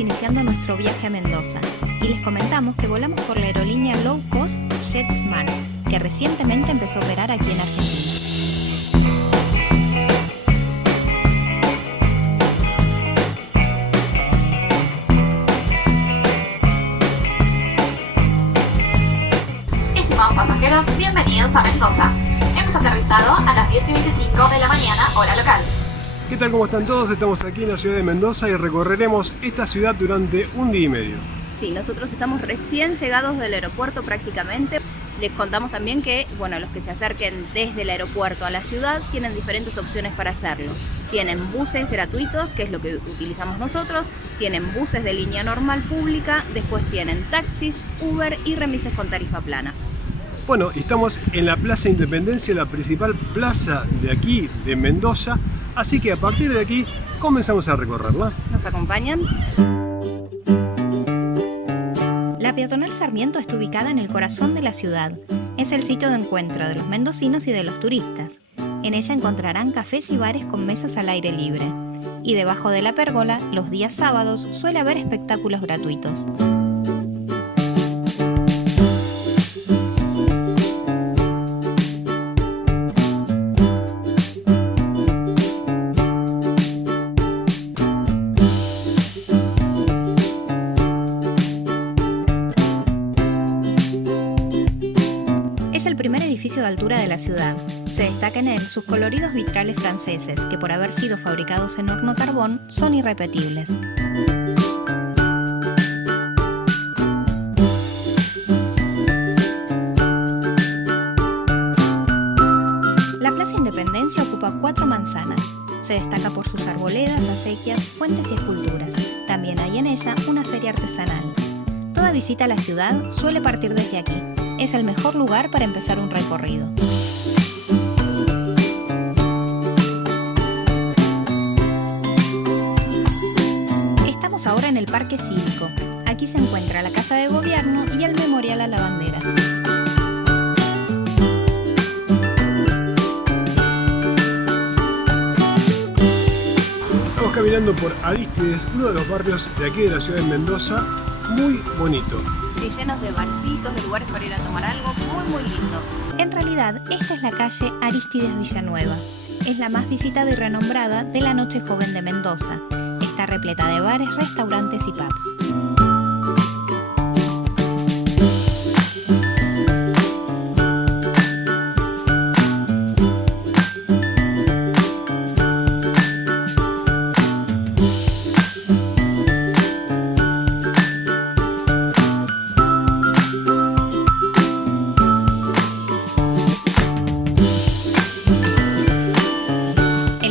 iniciando nuestro viaje a Mendoza y les comentamos que volamos por la aerolínea low cost JetSmart, que recientemente empezó a operar aquí en Argentina. Estimados pasajeros, bienvenidos a Mendoza. Hemos aterrizado a las 10:25 de la mañana, hora local. ¿Qué tal? ¿Cómo están todos? Estamos aquí en la ciudad de Mendoza y recorreremos esta ciudad durante un día y medio. Sí, nosotros estamos recién llegados del aeropuerto prácticamente. Les contamos también que, los que se acerquen desde el aeropuerto a la ciudad tienen diferentes opciones para hacerlo. Tienen buses gratuitos, que es lo que utilizamos nosotros, tienen buses de línea normal pública, después tienen taxis, Uber y remises con tarifa plana. Bueno, estamos en la Plaza Independencia, la principal plaza de aquí, de Mendoza, así que a partir de aquí comenzamos a recorrerla. ¿Nos acompañan? La peatonal Sarmiento está ubicada en el corazón de la ciudad. Es el sitio de encuentro de los mendocinos y de los turistas. En ella encontrarán cafés y bares con mesas al aire libre. Y debajo de la pérgola, los días sábados, suele haber espectáculos gratuitos. Es el primer edificio de altura de la ciudad. Se destaca en él sus coloridos vitrales franceses, que por haber sido fabricados en horno carbón, son irrepetibles. La Plaza Independencia ocupa 4 manzanas. Se destaca por sus arboledas, acequias, fuentes y esculturas. También hay en ella una feria artesanal. Toda visita a la ciudad suele partir desde aquí. Es el mejor lugar para empezar un recorrido. Estamos ahora en el Parque Cívico. Aquí se encuentra la Casa de Gobierno y el Memorial a la Bandera. Estamos caminando por Aristides, uno de los barrios de aquí de la ciudad de Mendoza, muy bonito. Sí, llenos de barcitos, de lugares para ir a tomar algo, muy lindo. En realidad, esta es la calle Aristides Villanueva. Es la más visitada y renombrada de la noche joven de Mendoza. Está repleta de bares, restaurantes y pubs.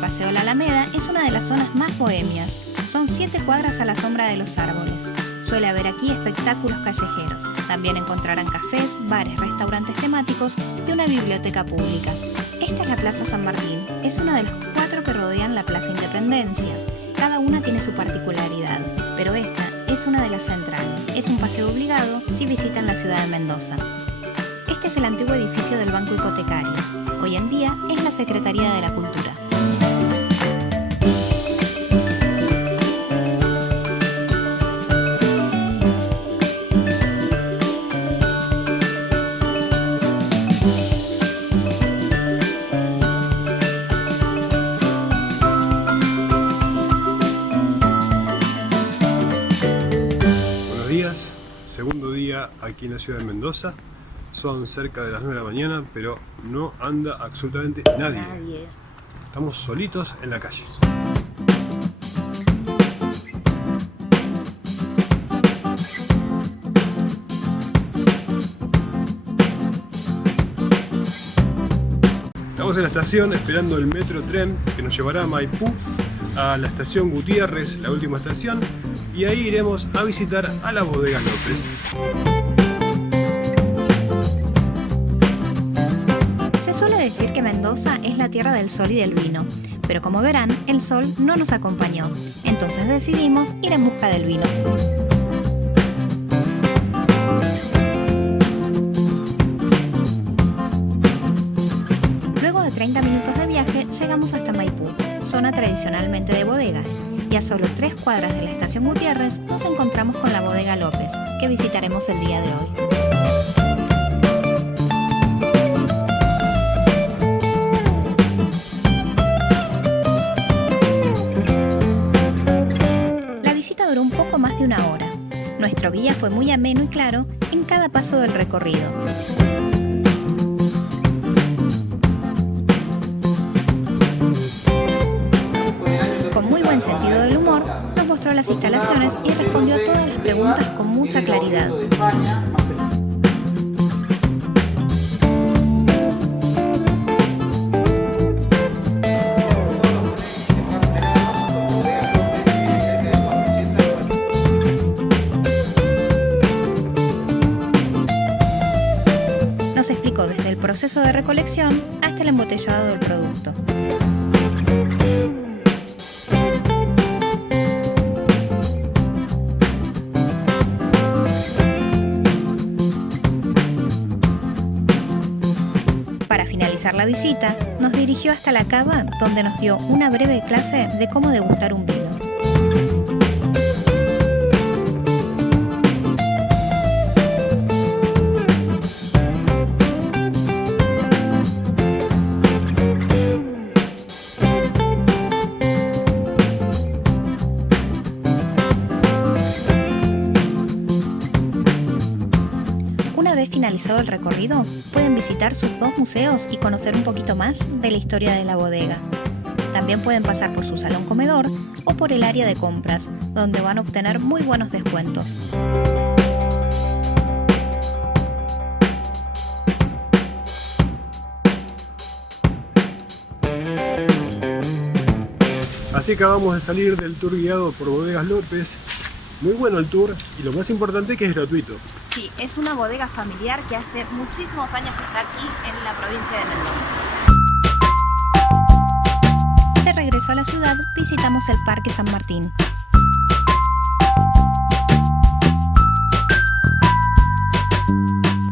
Paseo La Alameda es una de las zonas más bohemias. Son 7 cuadras a la sombra de los árboles. Suele haber aquí espectáculos callejeros. También encontrarán cafés, bares, restaurantes temáticos y una biblioteca pública. Esta es la Plaza San Martín. Es una de las 4 que rodean la Plaza Independencia. Cada una tiene su particularidad, pero esta es una de las centrales. Es un paseo obligado si visitan la ciudad de Mendoza. Este es el antiguo edificio del Banco Hipotecario. Hoy en día es la Secretaría de la Cultura. Segundo día aquí en la ciudad de Mendoza. Son cerca de las 9 de la mañana, pero no anda absolutamente nadie. Estamos solitos en la calle. Estamos en la estación esperando el metro tren que nos llevará a Maipú, a la estación Gutiérrez, la última estación, y ahí iremos a visitar a la bodega López. Se suele decir que Mendoza es la tierra del sol y del vino, pero como verán, el sol no nos acompañó, entonces decidimos ir en busca del vino. Luego de 30 minutos de viaje, llegamos hasta Maipú, zona tradicionalmente de bodegas, y a solo 3 cuadras de la estación Gutiérrez nos encontramos con la Bodega López, que visitaremos el día de hoy. La visita duró un poco más de una hora. Nuestro guía fue muy ameno y claro en cada paso del recorrido. Con muy buen sentido del humor, nos mostró las instalaciones y respondió todas las preguntas con mucha claridad. Nos explicó desde el proceso de recolección hasta el embotellado del producto. Para finalizar la visita, nos dirigió hasta la cava, donde nos dio una breve clase de cómo degustar un vino. Una vez finalizado el recorrido, pueden visitar sus 2 museos y conocer un poquito más de la historia de la bodega. También pueden pasar por su salón comedor o por el área de compras, donde van a obtener muy buenos descuentos. Así acabamos de salir del tour guiado por Bodegas López. Muy bueno el tour y lo más importante que es gratuito. Sí, es una bodega familiar que hace muchísimos años que está aquí en la provincia de Mendoza. De regreso a la ciudad, visitamos el Parque San Martín.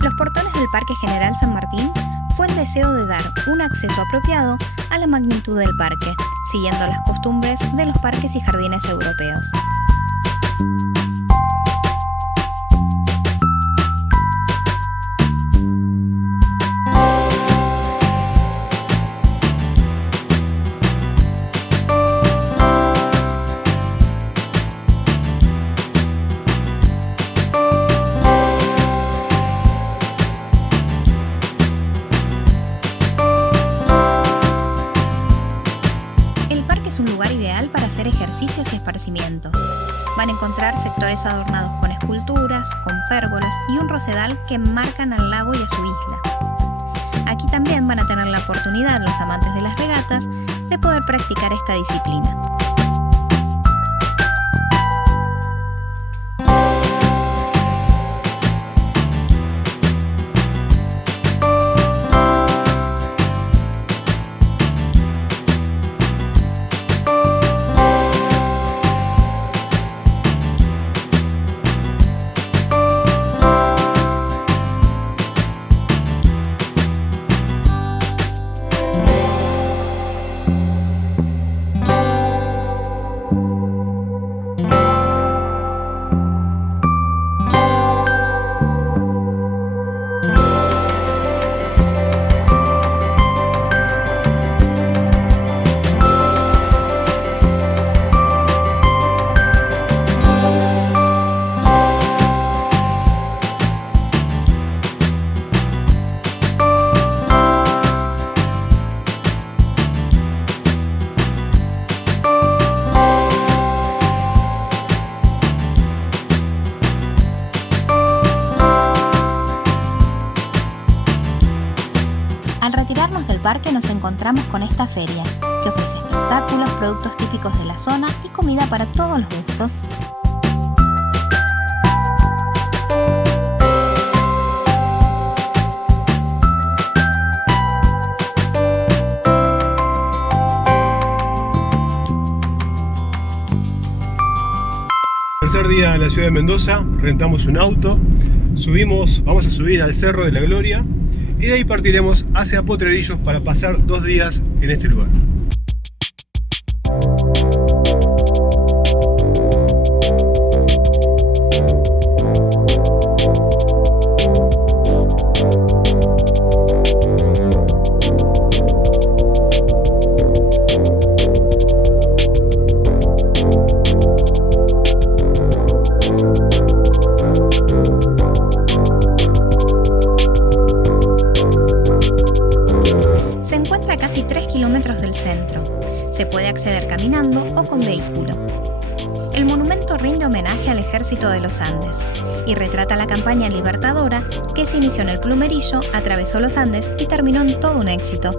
Los portones del Parque General San Martín fue el deseo de dar un acceso apropiado a la magnitud del parque, siguiendo las costumbres de los parques y jardines europeos. Es un lugar ideal para hacer ejercicios y esparcimiento. Van a encontrar sectores adornados con esculturas, con pérgolas y un rosedal que marcan al lago y a su isla. Aquí también van a tener la oportunidad los amantes de las regatas de poder practicar esta disciplina. Al retirarnos del parque nos encontramos con esta feria, que ofrece espectáculos, productos típicos de la zona y comida para todos los gustos. Tercer día en la ciudad de Mendoza, rentamos un auto, vamos a subir al Cerro de la Gloria y de ahí partiremos hacia Potrerillos para pasar 2 días en este lugar. kilómetros del centro. Se puede acceder caminando o con vehículo. El monumento rinde homenaje al Ejército de los Andes y retrata la campaña libertadora que se inició en el Plumerillo, atravesó los Andes y terminó en todo un éxito.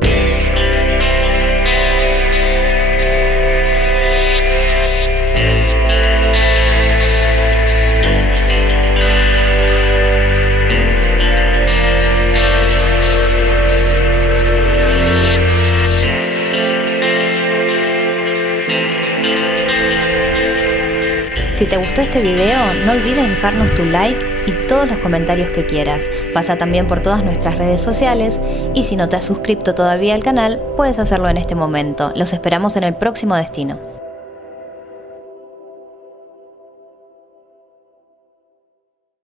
Si te gustó este video, no olvides dejarnos tu like y todos los comentarios que quieras. Pasa también por todas nuestras redes sociales y si no te has suscrito todavía al canal, puedes hacerlo en este momento. Los esperamos en el próximo destino.